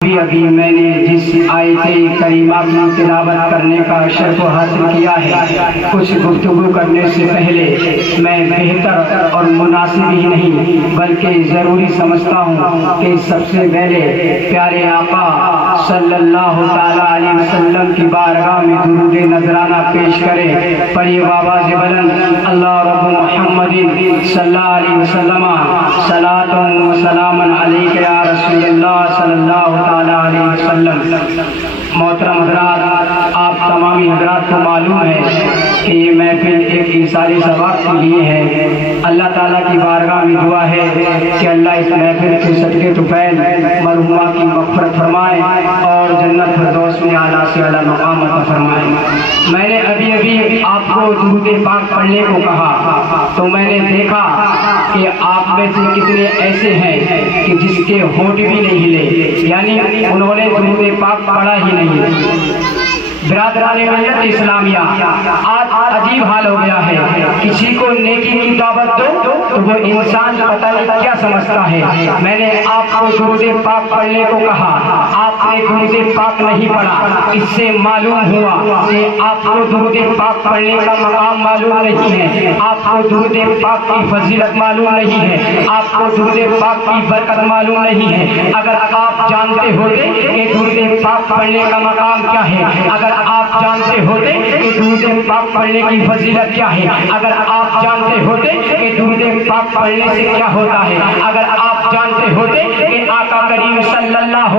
ابھی میں نے جس آیت کریمہ کی تلاوت کرنے کا شرف حاصل کیا ہے، کچھ گفتگو کرنے سے پہلے میں بہتر اور مناسب ہی نہیں بلکہ ضروری سمجھتا ہوں کہ سب سے پہلے پیارے آقا صلی اللہ تعالیٰ علیہ وسلم کی بارگاہ میں درود نذرانہ پیش کریں۔ پڑھیے بآواز بلند، اللہ رب محمد صلی اللہ علیہ وسلم صلاۃ و سلام علیک یا رسول اللہ صلی اللہ تعالیٰ علیہ وسلم۔ محترم حضرات، آپ تمامی حضرات کو معلوم ہے کہ یہ محفل ایک ایصال ثواب کے لیے ہے۔ اللہ تعالیٰ کی بارگاہ میں دعا ہے کہ اللہ اس محفل کے صدقے طفیل مرحومہ کی مغفرت فرمائے اور جنت فردوس میں اعلیٰ سے اعلیٰ مقام عطا فرمائے۔ میں نے ابھی آپ کو درود پاک پڑھنے کو کہا تو میں نے دیکھا کہ آپ میں سے کتنے ایسے ہیں کہ جس کے ہونٹ بھی نہیں ہلے، یعنی انہوں نے درود پاک پڑھا ہی نہیں۔ برادران ملت اسلامیہ، آج عجیب حال ہو گیا ہے، کسی کو نیکی کی دعوت دو تو وہ انسان پتہ نہیں کیا سمجھتا ہے۔ میں نے آپ کو درود پاک پڑھنے کو کہا، آپ نے درود پاک نہیں پڑھا، اس سے معلوم ہوا کہ آپ کو درود پاک پڑھنے کا مقام معلوم نہیں ہے، آپ کو درود پاک کی فضیلت معلوم نہیں ہے، آپ کو درود پاک کی برکت معلوم نہیں ہے۔ اگر آپ جانتے ہوتے کہ درود پاک پڑھنے کا مقام کیا ہے، اگر آپ جانتے ہوتے کہ درود پاک پڑھنے کی فضیلت کیا ہے، اگر آپ جانتے ہوتے کہ درود پاک پڑھنے سے کیا ہوتا ہے، اگر آپ جانتے ہوتے کہ آقا کریم صلی اللہ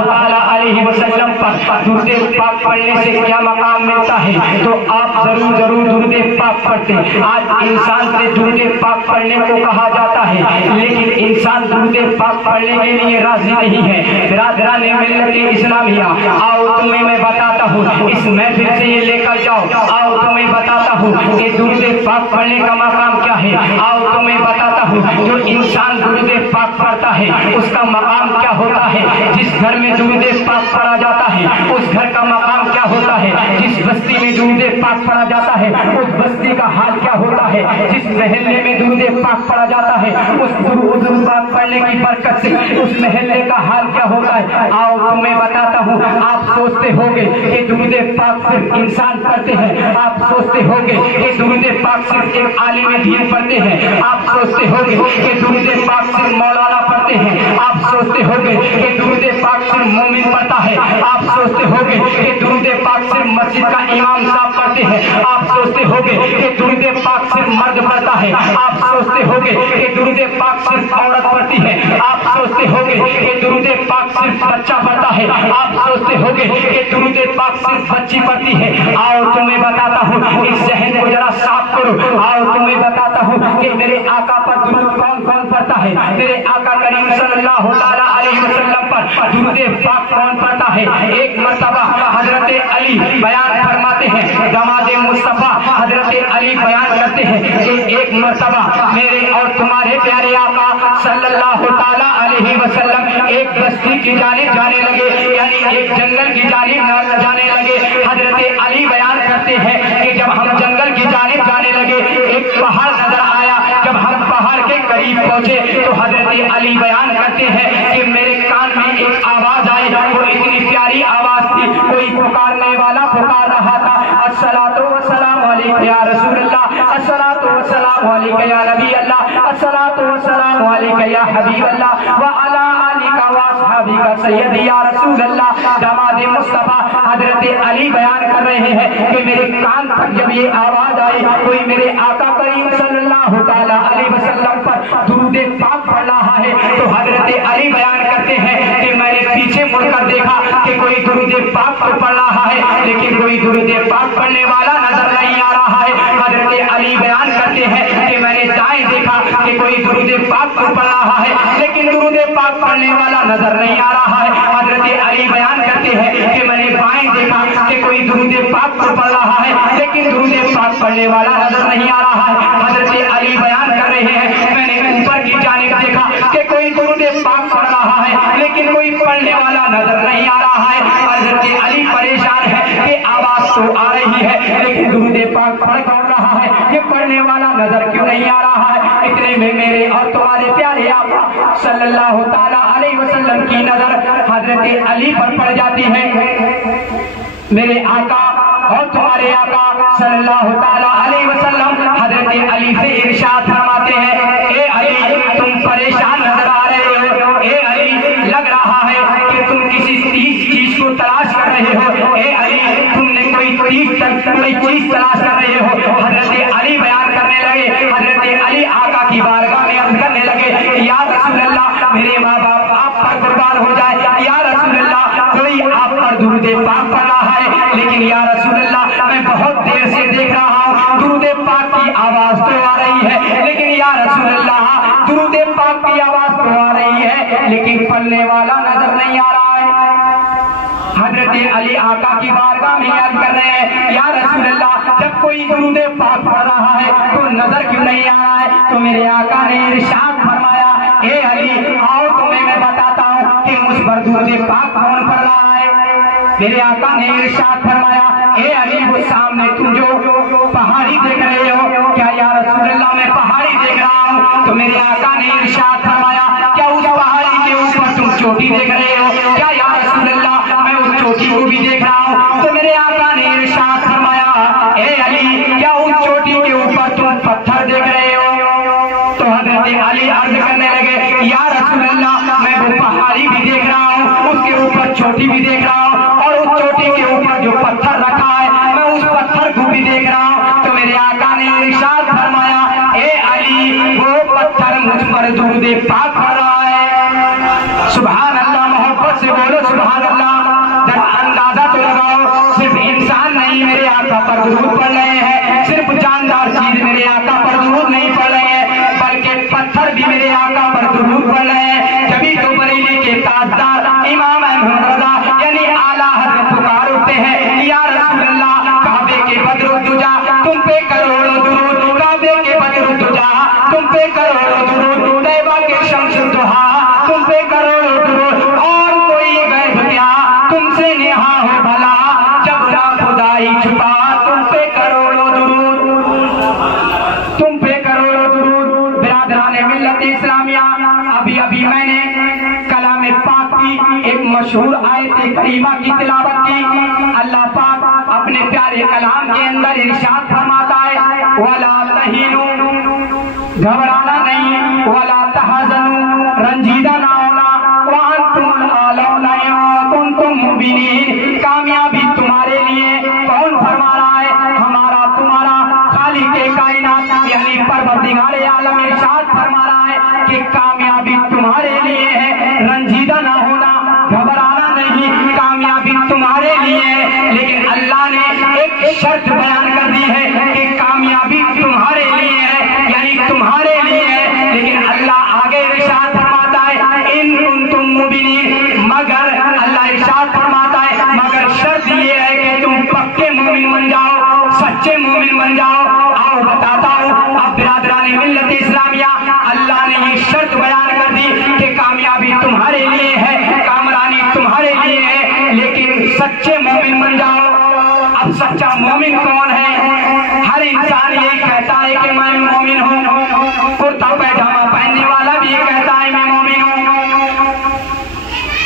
علیہ وسلم پر درود پاک پڑھنے سے کیا مقام ملتا ہے تو آپ ضرور درود پاک پڑھتے۔ آج انسان سے درود پاک پڑھنے کو کہا جاتا ہے لیکن انسان درود پاک پڑھنے کے لیے راضی نہیں ہے۔ برادران ملت اسلامیہ، آؤ تمہیں میں بتاتا ہوں، اس محفل سے یہ لے کر جاؤ، آؤ تمہیں بتاتا ہوں کہ درود پاک پڑھنے کا مقام کیا ہے، آؤ تمہیں بتاتا ہوں جو انسان درود پاک پڑھتا ہے اس کا مقام کیا ہوتا ہے۔ جس گھر میں درود پاک پڑھا جاتا ہے اس گھر کا مقام کیا ہوتا ہے، جس بستی میں درود پاک پڑھا جاتا ہے اس بستی کا حال کیا ہوتا ہے، جس محلے میں درود پاک پڑھا جاتا ہے اس درود پاک پڑھنے کی برکت سے اس محلے کا حال کیا ہوتا ہے۔ آؤ تمہیں بتاتا ہوں، آپ سوچتے ہوگے کہ درود پاک صرف انسان پڑھتے ہیں، آپ سوچتے ہوگے کہ درود پاک صرف ایک عالم دین پڑھتے ہیں، آپ سوچتے ہوگے کہ درود پاک صرف مولانا پڑھتے ہیں، آپ سوچتے ہوگے کہ درود پاک صرف مومن پڑھتا ہے، آپ سوچتے ہوگے کہ درود پاک صرف مسجد کا امام صاحب پڑھتے ہیں، آپ سوچتے ہوگے کہ درود پاک صرف مرد پڑھتا ہے، آپ سوچتے ہوگے کہ درود پاک صرف عورت پڑھتی ہے، آپ سوچتے ہوگے کہ درود پاک صرف بچہ پڑھتا ہے، آپ سوچتے ہوگے کہ درود پاک صرف بچی پڑھتی ہے۔ آؤ تمہیں بتاتا ہوں، اس ذہن کو ذرا صاف کرو، آؤ تمہیں بتاتا ہوں کہ میرے آقا پر درود کون کون پڑھتا ہے، میرے آقا کریم صلی اللہ تعالیٰ علیہ وسلم پر درود پاک کون پڑھتا ہے۔ ایک مرتبہ حضرت علی بیان فرماتے ہیں، داماد مصطفیٰ حضرت علی بیان کرتے ہیں کہ ایک مرتبہ میرے اور تمہارے پیارے آقا صلی اللہ تعالیٰ علیہ وسلم ایک بستی کی جانب جانے لگے، یعنی ایک جنگل کی جانب جانے لگے۔ حضرت علی بیان کرتے ہیں کہ جب ہم جنگل کی جانب جانے لگے ایک پہاڑ نظر آیا، جب ہم پہاڑ کے قریب پہنچے تو حضرت علی بیان کرتے ہیں کہ میرے کان میں ایک آواز آئی، وہ اتنی پیاری آواز تھی، کوئی پکارنے والا پکار رہا تھا، الصلاۃ والسلام علیک یا رسول اللہ، الصلاۃ والسلام علیک یا نبی اللہ، الصلاۃ والسلام علیک یا حبیب اللہ وعلی آلک واصحابک سیدی یا رسول اللہ۔ داماد مصطفیٰ حضرت علی بیان کر رہے ہیں کہ میرے کان تک جب یہ آواز آئی کوئی میرے آقا کریم صلی اللہ تعالیٰ علیہ وسلم پر درود پاک پڑھ رہا ہے تو حضرت علی بیان کرتے ہیں کہ میں نے پیچھے مڑ کر دیکھا کہ کوئی درود پاک تو پڑھ رہا ہے لیکن کوئی درود پاک پڑھنے والا نظر نہیں آ رہا ہے۔ حضرت علی بیان کرتے ہیں کہ میں نے دائیں دیکھا کہ کوئی درود پاک تو پڑھ رہا ہے لیکن درود پاک پڑھنے والا نظر نہیں آ رہا ہے۔ حضرت علی بیان کرتے ہیں کہ میں نے بائیں دیکھا کہ کوئی درود پاک تو پڑھ رہا ہے لیکن درود پاک پڑھنے والا نظر نہیں آ رہا ہے۔ حضرت علی بیان کر رہے ہیں میں نے اوپر کی جانب دیکھا کہ کوئی درود پاک پڑھ رہا ہے لیکن کوئی پڑھنے والا نظر نہیں آ رہا ہے. حضرت علی پریشان ہے کہ آواز تو آ رہی ہے لیکن درود پاک پڑھ کون رہا ہے, یہ پڑھنے والا نظر کیوں نہیں آ رہا ہے. اتنے میں میرے اور تمہارے پیارے آقا صلی اللہ تعالیٰ علیہ وسلم کی نظر حضرت علی پر پڑ جاتی ہے. میرے آقا اور تمہارے آقا صلی اللہ تعالیٰ علیہ وسلم حضرت علی سے ارشاد فرماتے ہیں, اے علی تم پریشان نظر آ رہے ہو, اے علی لگ رہا ہے کہ تم کسی چیز کو تلاش کر رہے ہو, اے علی تم نے کوئی چیز تلاش کر رہے ہو. حضرت علی بیان کرنے لگے, حضرت علی آقا کی بارگاہ میں عرض کرنے لگے, یا رسول اللہ میرے ماں باپ آپ پر قربان ہو جائے, یا رسول اللہ کوئی آپ پر درود پاک پڑھ رہا ہے لیکن یا رسول اللہ میں بہت دیر سے دیکھ رہا ہوں درود پاک کی آواز تو آ رہی ہے لیکن یا رسول اللہ درود پاک کی آواز تو آ رہی ہے لیکن پڑھنے والا نظر نہیں آ رہا ہے. حضرت علی آقا کی بارگاہ میں یاد کر رہے ہیں, یا رسول اللہ جب کوئی درود پاک پڑھ رہا ہے تو نظر کیوں نہیں آ رہا ہے. تو میرے آقا نے ارشاد فرمایا, اے علی آؤ تمہیں میں بتاتا ہوں کہ مجھ پر درود پاک کون پڑھ رہا ہے. میرے آقا نے ارشاد فرمایا, اے علی وہ سامنے تم جو پہاڑی دیکھ رہے ہو, کیا یا رسول اللہ میں پہاڑی دیکھ رہا ہوں. تو میرے آقا نے ارشاد فرمایا, کیا اس پہاڑی کے اوپر تم چوٹی دیکھ رہے ہو, کیا یا رسول اللہ میں اس چوٹی کو بھی دیکھ رہا ہوں. تو میرے آقا نے ارشاد فرمایا, اے علی کیا اس چوٹی کے اوپر تم پتھر دیکھ رہے ہو. تو حضرت علی عرض کرنے لگے, یا رسول اللہ میں وہ پہاڑی بھی دیکھ رہا ہوں, اس کے اوپر چوٹی بھی دیکھ رہا ہوں, اور اس چوٹی کے اوپر جو پتھر رکھا ہے میں اس پتھر کو بھی دیکھ رہا ہوں. تو میرے آقا نے ارشاد فرمایا, اے علی وہ پتھر مجھ پر درود پاک پڑھ رہا ہے. سبحان اللہ, محبت سے بولو سبحان اللہ. اندازہ تو لگاؤ, صرف انسان نہیں میرے آقا پر درود پڑھ رہے ہیں, صرف جاندار چیز میرے آقا پر درود نہیں پڑھ رہے ہیں بلکہ پتھر بھی میرے آقا پر درود پڑھ رہے ہیں. جبھی تو بریلی کے تاجدار امام احمد رضا یعنی اعلیٰ حضرت پکار اٹھتے ہیں, یا رسول اللہ کعبے کے بدر الدجا تم پہ کروڑوں درود, کعبے کے بدر الدجا تم پہ کروڑوں درود, طیبہ کے شمس الضحیٰ تم پہ کروڑوں درود, اور کوئی غیب کیا تم سے نہا ہو بھلا, جب نہ خدائی چھپا تم پہ کروڑوں درود, تم پہ کروڑوں درود. برادران ملت اسلامیہ, ابھی میں نے کلام پاک کی ایک مشہور آیت کریمہ کی تلاوت کی. اللہ پاک اپنے پیارے کلام کے اندر ارشاد فرماتا ہے, وَلَا تَهِنُوا گھبرانا نہیں, وَلَا تَحْزَنُوا رنجیدہ نہ ہونا, وَأَنْتُمُ الْأَعْلَوْنَ إِن كُنتُم مُّؤْمِنِينَ کامیابی تمہارے لیے. کون فرما رہا ہے؟ ہمارا تمہارا خالق کائنات یعنی پروردگار عالم ارشاد فرما رہا ہے کہ کامیابی تمہارے لیے ہے, رنجیدہ نہ ہونا, گھبرانا نہیں, کامیابی تمہارے لیے ہے. لیکن اللہ نے ایک شرط بیان کر دی ہے کہ کامیابی تمہارے لیے ہے یعنی تمہارے لیے ہے. لیکن اللہ آگے ارشاد فرماتا ہے, ان کنتم مؤمنین, مگر اللہ ارشاد فرماتا ہے مگر شرط یہ ہے کہ تم پکے مومن بن جاؤ, سچے مومن بن جاؤ. آؤ بتاتا ہوں, اب برادران ملت اسلامیہ اللہ نے یہ شرط بیان کر دی کہ کامیابی تمہارے لیے ہے, کامرانی تمہارے لیے ہے, لیکن سچے مومن بن جاؤ. اب سچا مومن کون ہے؟ ہر انسان یہی کہتا ہے کہ میں مومن ہوں, کرتا پیجامہ پہننے والا بھی یہ کہتا ہے میں مومن ہوں,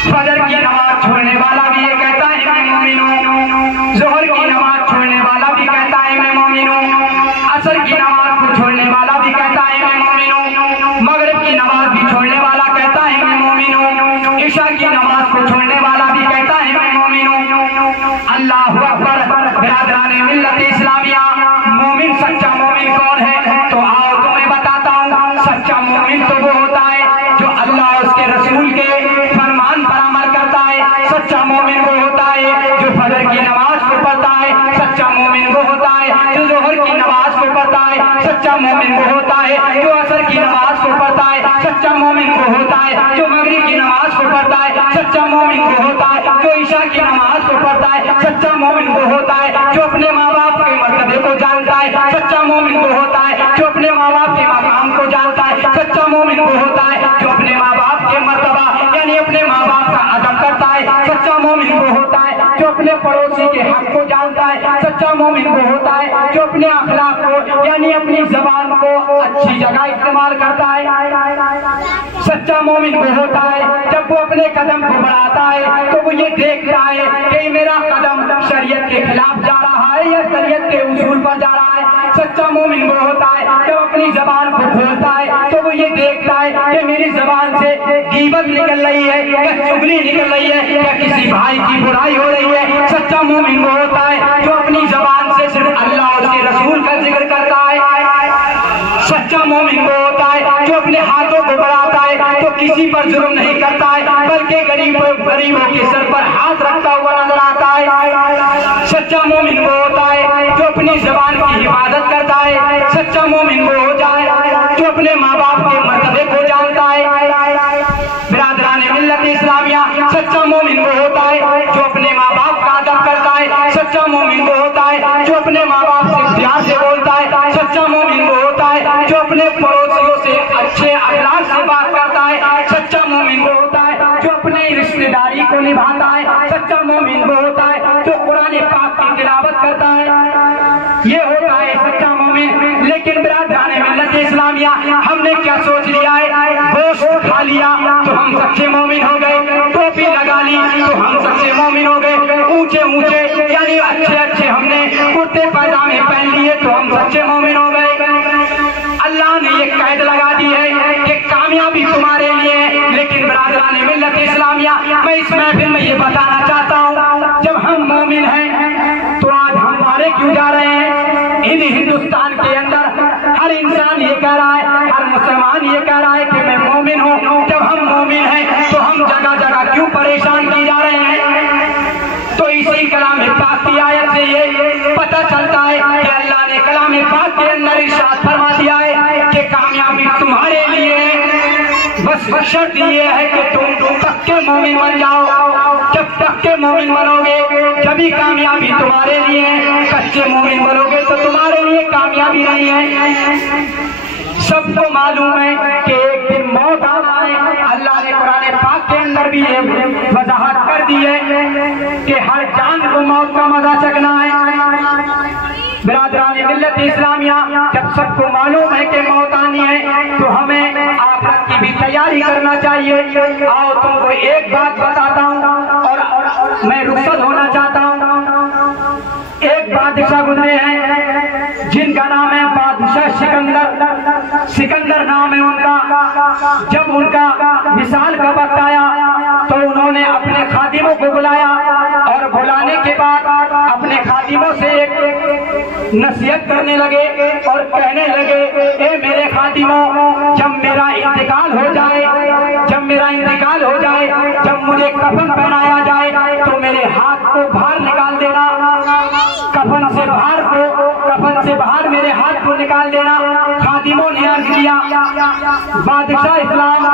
فجر کی نماز چھوڑنے والا بھی یہ کہتا ہے میں مومن ہوں, ظہر کی نماز چھوڑنے والا بھی کہتا ہے میں مومن ہوں, عصر کی نماز کو چھوڑنے والا بھی کہتا ہے میں مومن ہوں, مغرب کی نماز بھی چھوڑنے والا کہتا ہے میں مومن ہوں, عشاء کی نماز کو چھوڑنے والا بھی کہتا ہے میں مومن ہوں. اللہ اکبر. برادران ملت اسلامیہ, مومن سچا مومن کون ہے؟ تو آؤ تمہیں بتاتا ہوں. سچا مومن تو وہ ہوتا ہے جو اللہ اس کے رسول کے فرمان پر عمل کرتا ہے. سچا مومن وہ ہوتا ہے جو فجر کی نماز کو پڑھتا ہے. سچا مومن وہ ہوتا ہے جو ظہر کی نماز کو پڑھتا ہے. سچا مومن وہ ہوتا ہے جو عصر کی نماز کو پڑھتا ہے. سچا مومن وہ ہوتا ہے جو مغرب کی نماز کو پڑھتا ہے. سچا مومن وہ ہوتا ہے جو عشاء کی نماز کو پڑھتا ہے. سچا مومن وہ ہوتا ہے جو اپنے ماں باپ کے مرتبے کو جانتا ہے. سچا مومن وہ ہوتا ہے جو اپنے ماں باپ کے مقام کو جانتا ہے. سچا مومن وہ ہوتا ہے جو اپنے ماں باپ کے مرتبہ یعنی اپنے ماں باپ کا ادب کرتا ہے. سچا مومن وہ ہوتا ہے جو اپنے پڑوسی کے حق کو جانتا ہے. سچا مومن وہ ہوتا ہے جو اپنے اخلاق کو یعنی اپنی زبان کو اچھی جگہ استعمال کرتا ہے. سچا مومن وہ ہوتا ہے جب وہ اپنے قدم کو بڑھاتا ہے تو وہ یہ دیکھتا ہے کہ میرا قدم شریعت کے خلاف جا رہا ہے یا شریعت کے اصول پر جا رہا ہے. سچا مومن وہ ہوتا ہے جب اپنی زبان کو کھولتا ہے تو وہ یہ دیکھتا ہے کہ میری زبان سے غیبت نکل رہی ہے یا چغلی نکل رہی ہے یا کسی بھائی کی برائی ہو رہی ہے. سچا مومن وہ ہوتا ہے جو اپنی زبان سے صرف اللہ اور اس کے رسول کا ذکر کرتا ہے. سچا مومن وہ ہوتا ہے جو اپنے ہاتھوں کو بڑھاتا ہے تو کسی پر ظلم نہیں کرتا ہے بلکہ غریبوں کے سر پر ہاتھ رکھتا ہوا نظر آتا ہے. سچا مومن وہ ہوتا ہے جو اپنی زبان کی حفاظت کرتا ہے. سچا مومن وہ ہو جائے جو اپنے ماں باپ کے مرتبے کو جانتا ہے. برادران ملت اسلامیہ, سچا مومن وہ ہوتا ہے جو اپنے ماں باپ کا ادب کرتا ہے. سچا مومن وہ ہوتا ہے جو اپنے ماں باپ سے پیار سے بولتا ہے. سچا مومن وہ ہوتا ہے جو اپنے پڑوسیوں سے اچھے اخلاق سے بات کرتا ہے. سچا مومن وہ ہوتا ہے جو اپنے رشتہ داری کو نبھاتا ہے. سچا مومن وہ ہوتا ہے جو قرآن پاک کی تلاوت کرتا ہے. یہ ہوتا ہے سچا مومن. لیکن برادران ملت اسلامیہ, ہم نے کیا سوچ لیا ہے, گوشت کھا لیا تو ہم سچے مومن ہو گئے, ٹوپی لگا لی تو ہم سچے مومن ہو گئے, اونچے اونچے یعنی اچھے اچھے ہم نے کرتے پاجامے پہن لیے تو ہم سچے مومن ہو گئے. اللہ نے یہ قید لگا دی ہے کہ کامیابی تمہارے لیے ہے. لیکن برادران ملت اسلامیہ, میں اس محفل میں یہ بتانا چاہتا ہوں, جب ہم مومن ہیں تو آج ہم مارے کیوں جا رہے ہیں؟ ہندوستان کے اندر ہر انسان یہ کہہ رہا ہے, ہر مسلمان یہ کہہ رہا ہے کہ میں مومن ہوں. جب ہم مومن ہیں تو ہم جگہ جگہ کیوں پریشان کی جا رہے ہیں؟ تو اسی کلام پاک کی آیت سے یہ پتہ چلتا ہے کہ اللہ نے کلام پاک کے اندر ارشاد فرما دیا ہے کہ کامیابی تمہارے لیے ہے, بس شرط یہ ہے کہ تم پکے مومن بن جاؤ. جب پکے مومن بنو گے جبھی کامیابی تمہارے لیے ہے. کچے مومن بنو گے تو تمہارے لیے کامیابی نہیں ہے. سب کو معلوم ہے کہ ایک دن موت آنا ہے. اللہ نے قرآن پاک کے اندر بھی یہ وضاحت کر دی ہے کہ ہر جان کو موت کا مزہ چکھنا ہے. برادران ملت اسلامیہ, جب سب کو معلوم ہے کہ موت آنی ہے تو ہمیں آخرت کی بھی تیاری کرنا چاہیے. آؤ تم کو ایک بات بتاتا ہوں اور میں رخصت ہونا چاہتا ہوں. ایک بادشاہ گزرے ہیں جن کا نام ہے بادشاہ سکندر نام ہے ان کا. جب ان کا وصال کا وقت آیا تو انہوں نے اپنے خادموں کو بلایا اور بلانے کے بعد اپنے خادموں سے ایک نصیحت کرنے لگے اور کہنے لگے, اے میرے خادموں, جب میرا انتقال ہو جائے, جب مجھے کفن پہنایا جائے تو میرے ہاتھ کو باہر نکال دینا. کفن سے باہر میرے ہاتھ کو نکال دینا. خادموں نے عرض کیا, بادشاہ اسلام,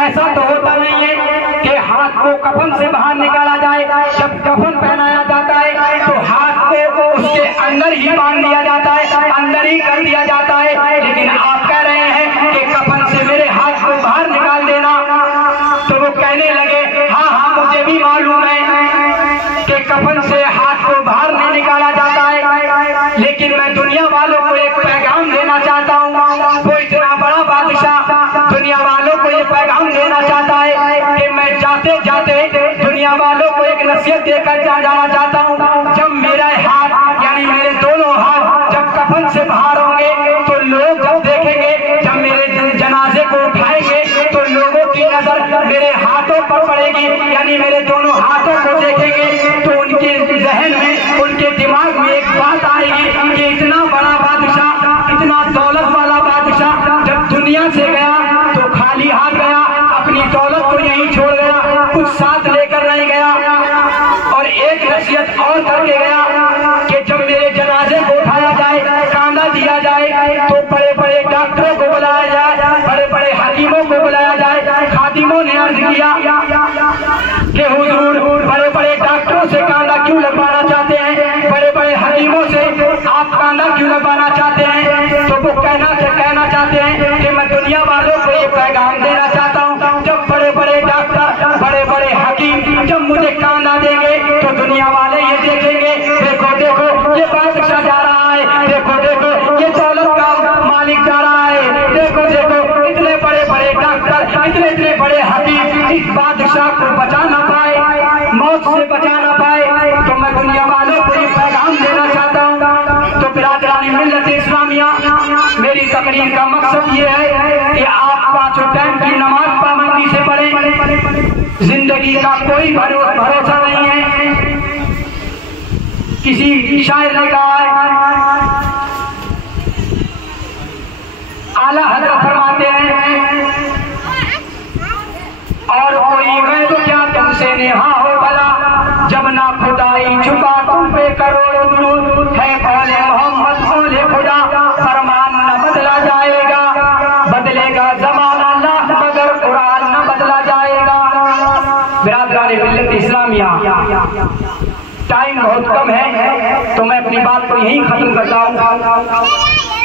ایسا تو ہوتا نہیں ہے کہ ہاتھ کو کفن سے باہر نکالا جائے. جب کفن پہنایا جاتا ہے تو ہاتھ کو اس کے اندر ہی باندھ دیا جاتا ہے, اندر ہی کر دیا جاتا ہے. لیکن آپ کہہ رہے ہیں کہ کفن سے میرے ہاتھ کو باہر نکال دینا. تو وہ کہنے لگے, ہاں مجھے بھی معلوم ہے کہ کفن سے ہاتھ کو باہر نہیں نکالا جاتا ہے, لیکن میں دنیا والوں کو ایک پیغام دینا چاہتا ہوں. وہ اتنا بڑا بادشاہ دنیا والوں کو یہ پیغام دینا چاہتا ہے کہ میں جاتے جاتے دنیا والوں کو ایک نصیحت دے کر جانا چاہتا ہوں. جب میرا ہاتھ یعنی میرے دونوں ہاتھ جب کفن سے باہر ہوں گے تو لوگ جب دیکھیں گے, جب میرے جنازے کو اٹھائیں گے تو لوگوں کی نظر میرے ہاتھوں پر پڑے گی, یعنی میرے دونوں ہاتھوں کو دیکھیں گے تو ان کے ذہن میں, ان کے دماغ میں ایک بات آئے گی کہ اتنا بڑا بادشاہ, اتنا دولت والا بادشاہ جب دنیا سے گیا تو خالی ہاتھ گیا, اپنی دولت کو یہیں چھوڑ گیا, کچھ ساتھ لے کر نہیں گیا. اور ایک نصیحت اور کر کے گیا کہ جب میرے جنازے کو اٹھایا جائے, کاندھا دیا جائے تو بڑے بڑے ڈاکٹروں کو بلایا جائے, بڑے بڑے حکیموں کو بلایا جائے. خادموں نے عرض کیا کہ حضور مقصد یہ ہے کہ آپ 5 ٹائم کی نماز پابندی سے پڑھیں. زندگی کا کوئی بھروسہ نہیں ہے. کسی شاعر نے کہا ہے، اعلیٰ حضرت فرماتے ہیں، اور کوئی غیب کیا تم سے نہا ہو بلا، جب نہ خدائی چکا تم پہ کروڑ درود ہے. قول محمد قول خدا، فرمان نہ بدلا جائے گا، بدلے گا زمانہ لاکھ مگر قرآن نہ بدلا جائے گا. برادران ملت اسلامیہ، ٹائم بہت کم ہے تو میں اپنی بات کو یہیں ختم کرتا ہوں.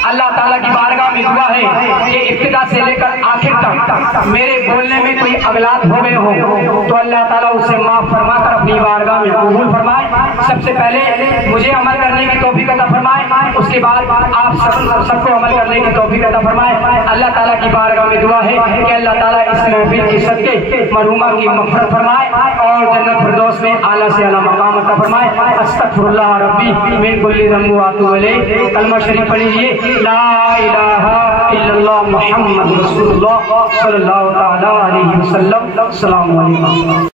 اللہ تعالیٰ کی بارگاہ میں دعا ہے کہ ابتدا سے لے کر آخر تک میرے بولنے میں کوئی اغلاط ہو گئے ہوں تو اللہ تعالیٰ اسے معاف فرما کر اپنی بارگاہ میں قبول فرمائے. سب سے پہلے مجھے عمل کرنے کی توفیق عطا فرمائے، اس کے بعد آپ سب کو عمل کرنے کی توفیق عطا فرمائے. اللہ تعالیٰ کی بارگاہ میں دعا ہے کہ اللہ تعالیٰ اس محفل کے صدقے مرحومہ کی مغفرت فرمائے اور جنت فردوس میں اعلیٰ سے اعلیٰ مقام عطا فرمائے. استغفر اللہ ربی من کل ذنب واتوب الیہ. کلمہ شریف پڑھ لیجیے، لا الہ الا اللہ محمد رسول اللہ صلی اللہ تعالی علیہ وسلم. السلام علیکم.